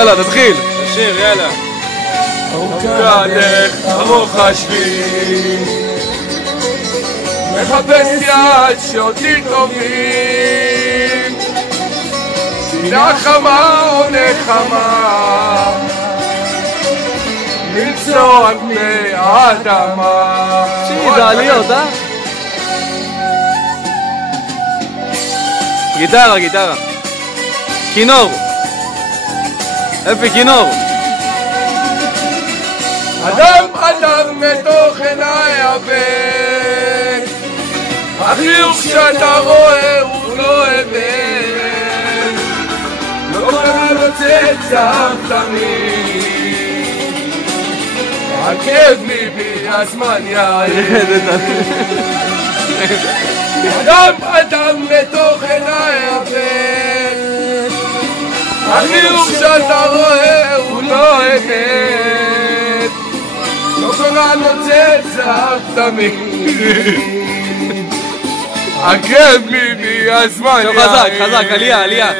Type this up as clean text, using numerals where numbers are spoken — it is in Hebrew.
יאללה, תתחיל. תשאיר, יאללה. ארוכה דרך ארוך השביל, מחפש יד שאותי תוביל, נחמה או נחמה, למצוא על פני האדמה. זה עליות, גיטרה, גיטרה. כינור. אפי, כינור. אדם אדם מתוך עיניי הבן, החיוך שאתה רואה הוא לא אמת, לא קרה לו צאצאיו תמיד, הכאב ליבי הזמן יעיר. אדם אדם מתוך עיניי הבן, החיוך שאתה רואה הוא לא אמת, לא קרה לו צאצאיו תמיד, הכאב ליבי הזמן יעיר. חזק, חזק, עלייה, עלייה.